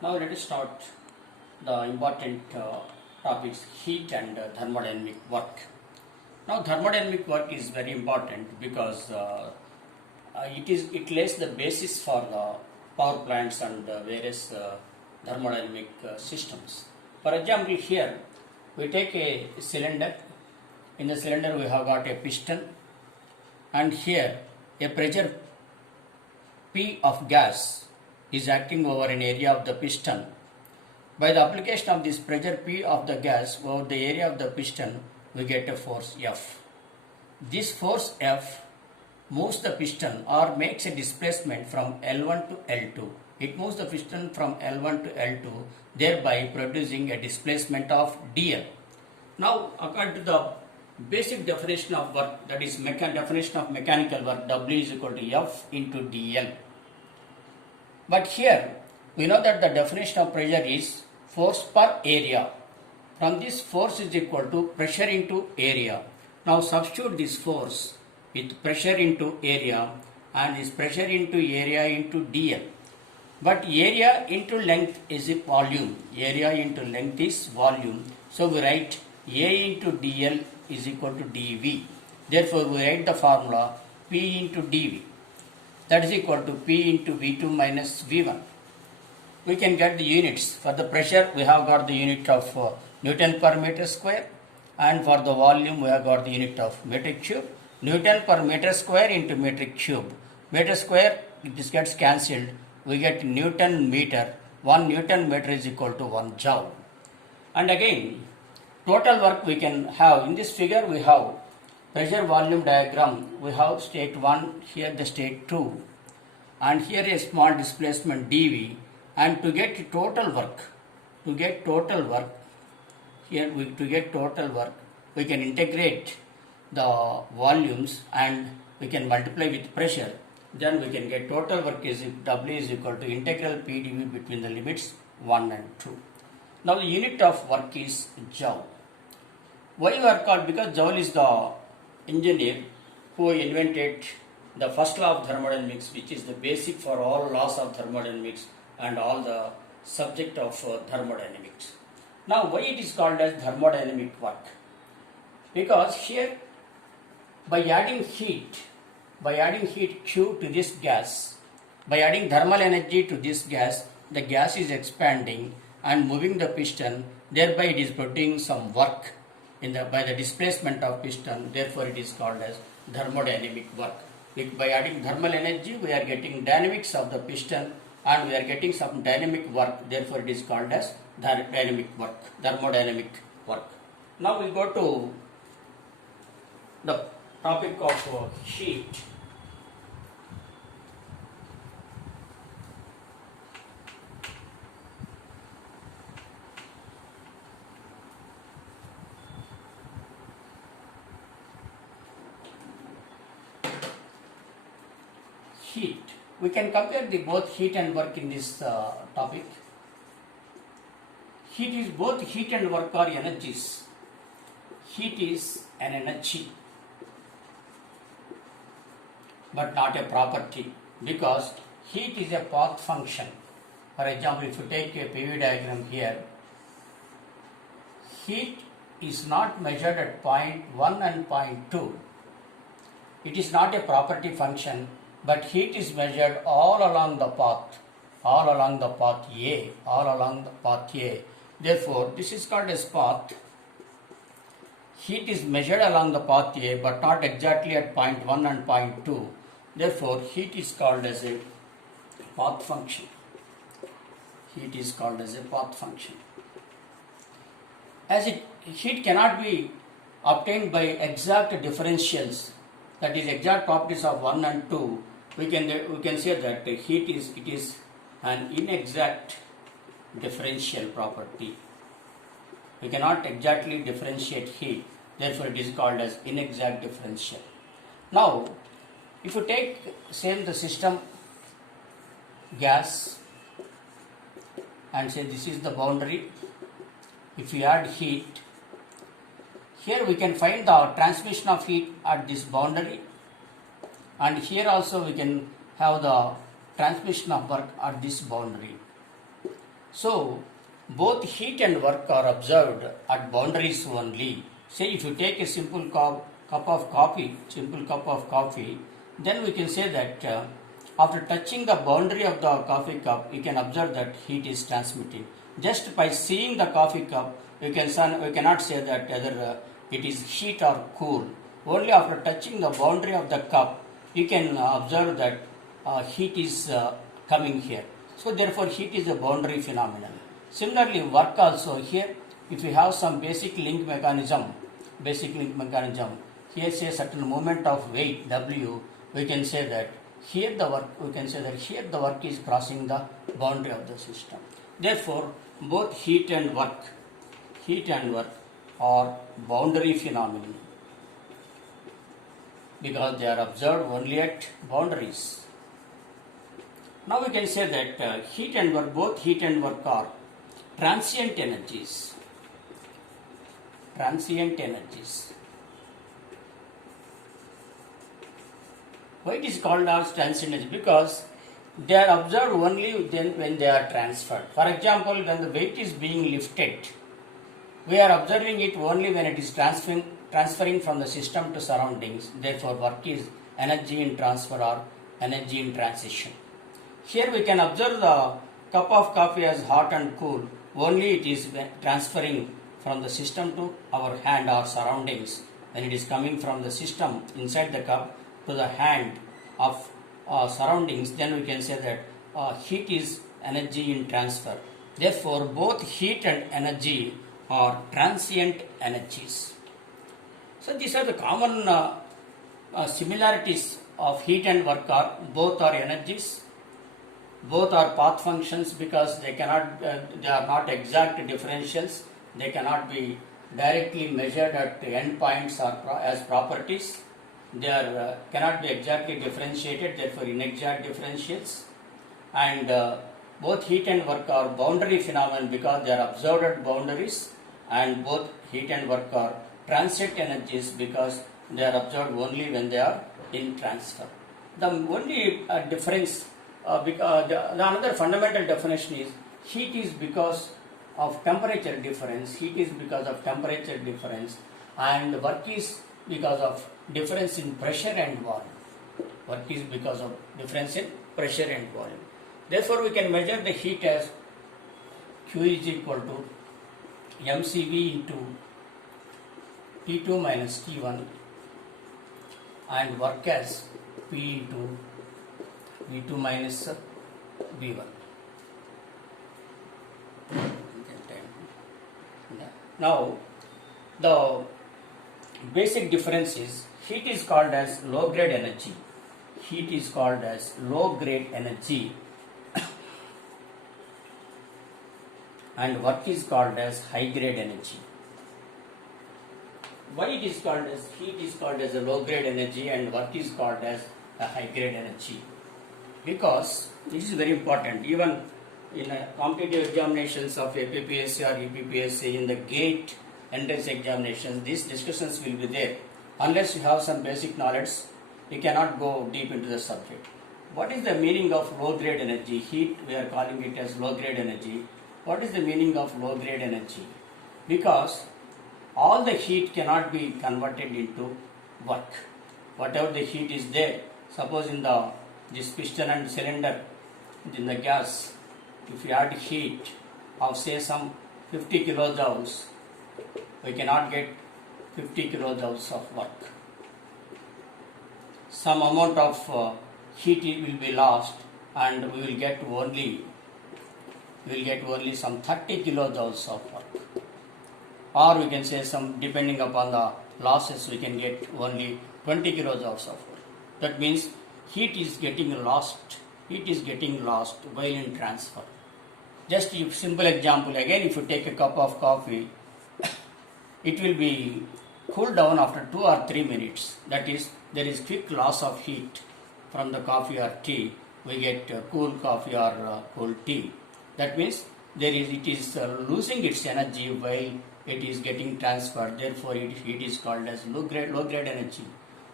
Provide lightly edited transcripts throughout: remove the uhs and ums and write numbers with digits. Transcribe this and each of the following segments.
Now let us start the important topics heat and thermodynamic work. Now thermodynamic work is very important because it lays the basis for the power plants and various thermodynamic systems. For example, here we take a cylinder. In the cylinder we have got a piston, and here a pressure P of gas is acting over an area of the piston. By the application of this pressure P of the gas over the area of the piston, we get a force F. This force F moves the piston or makes a displacement from L1 to L2. It moves the piston from L1 to L2, thereby producing a displacement of dl. Now, according to the basic definition of work, that is definition of mechanical work, W is equal to F into dl. But here we know that the definition of pressure is force per area. From this, force is equal to pressure into area. Now substitute this force with pressure into area, and this pressure into area into dl. But area into length is a volume. Area into length is volume. So we write A into dl is equal to dV. Therefore we write the formula P into dV. That is equal to P into V2 minus V1. We can get the units. For the pressure, we have got the unit of Newton per meter square, and for the volume, we have got the unit of meter cube. Newton per meter square into meter cube. Meter square, this gets cancelled. We get Newton meter. 1 Newton meter is equal to 1 joule. And again, total work we can have. In this figure, we have pressure volume diagram. We have state 1, here the state 2, and here a small displacement dV. And to get total work, we can integrate the volumes and we can multiply with pressure. Then we can get total work is W is equal to integral P dV between the limits 1 and 2. Now the unit of work is joule. Why we are called? Because joule is the engineer who invented the first law of thermodynamics, which is the basic for all laws of thermodynamics and all the subject of thermodynamics. Now why it is called as thermodynamic work? Because here by adding heat Q to this gas, by adding thermal energy to this gas, the gas is expanding and moving the piston, thereby it is producing some work by the displacement of piston. Therefore it is called as thermodynamic work. By adding thermal energy, we are getting dynamics of the piston and we are getting some dynamic work. Therefore it is called as thermodynamic work. Now we go to the topic of heat. Heat. We can compare the both heat and work in this topic. Heat is both heat and work are energies. Heat is an energy, but not a property, because heat is a path function. For example, if you take a PV diagram here, heat is not measured at point 1 and point 2. It is not a property function, but heat is measured all along the path A. Therefore, this is called as path. Heat is measured along the path A, but not exactly at point 1 and point 2. Therefore, heat is called as a path function. Heat cannot be obtained by exact differentials, that is exact properties of 1 and 2. We can say that heat is an inexact differential property. We cannot exactly differentiate heat. Therefore, it is called as inexact differential. Now, if you take the system gas and say this is the boundary, if we add heat, here we can find the transmission of heat at this boundary, and here also we can have the transmission of work at this boundary. So both heat and work are observed at boundaries only. Say if you take a simple cup of coffee, then we can say that after touching the boundary of the coffee cup, you can observe that heat is transmitting. Just by seeing the coffee cup, we cannot say that whether it is heat or cool. Only after touching the boundary of the cup, you can observe that heat is coming here. So therefore, heat is a boundary phenomenon. Similarly, work also here. If we have some basic link mechanism, here say certain moment of weight W, we can say that here the work is crossing the boundary of the system. Therefore, both heat and work are boundary phenomena because they are observed only at boundaries. Now we can say that both heat and work are transient energies. Why it is called as transient energy? Because they are observed only then when they are transferred. For example, when the weight is being lifted, we are observing it only when it is transferring from the system to surroundings. Therefore, work is energy in transfer or energy in transition. Here we can observe the cup of coffee as hot and cool. Only it is transferring from the system to our hand or surroundings. When it is coming from the system inside the cup to the hand of surroundings, then we can say that heat is energy in transfer. Therefore, both heat and energy are transient energies. So these are the common similarities of heat and work. Both are energies, both are path functions because they are not exact differentials. They cannot be directly measured at endpoints or as properties. They cannot be exactly differentiated, therefore inexact differentials. And both heat and work are boundary phenomena because they are observed at boundaries, and both heat and work are transient energies because they are observed only when they are in transfer. The only difference, the another fundamental definition is heat is because of temperature difference, and work is because of difference in pressure and volume. Therefore, we can measure the heat as Q is equal to mCV into T2 minus T1, and work as P into V2 minus V1. Now, the basic difference is heat is called as low grade energy. And work is called as high grade energy. Why it is called as heat is called as a low grade energy and work is called as a high grade energy? Because this is very important. Even in competitive examinations of APPSC or UPPSC, in the gate entrance examinations, these discussions will be there. Unless you have some basic knowledge, you cannot go deep into the subject. What is the meaning of low grade energy? Heat, we are calling it as low grade energy. What is the meaning of low grade energy? Because all the heat cannot be converted into work. Whatever the heat is there, suppose in this piston and cylinder, in the gas, if you add heat of say some 50 kilojoules, we cannot get 50 kilojoules of work. Some amount of heat will be lost, and we will get only some 30 kilojoules of work. Or we can say some, depending upon the losses, we can get only 20 kilojoules of work. That means heat is getting lost while in transfer. Just a simple example again, if you take a cup of coffee, it will be cooled down after 2 or 3 minutes. That is, there is quick loss of heat from the coffee or tea. We get cool coffee or cool tea. That means it is losing its energy while it is getting transferred. Therefore, it is called as low grade energy.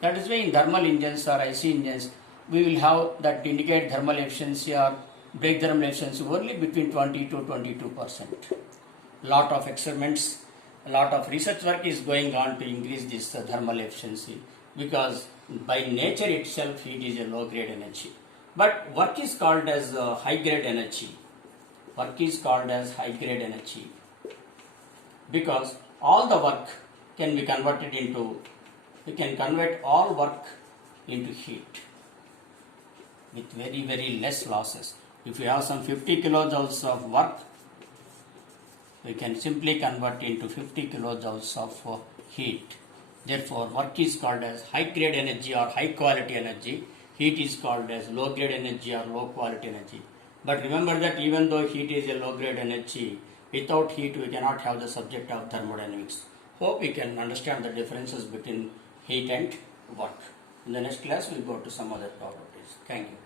That is why in thermal engines or IC engines, we will have that indicate thermal efficiency or break thermal efficiency only between 20 to 22%. Lot of experiments, a lot of research work is going on to increase this thermal efficiency, because by nature itself heat is a low grade energy. But work is called as high grade energy. Work is called as high grade energy because all the work can be converted into, we can convert all work into heat with very less losses. If you have some 50 kilojoules of work, we can simply convert into 50 kilojoules of heat. Therefore, work is called as high grade energy or high quality energy. Heat is called as low grade energy or low quality energy. But remember that even though heat is a low grade energy, without heat we cannot have the subject of thermodynamics. Hope we can understand the differences between heat and work. In the next class we will go to some other properties. Thank you.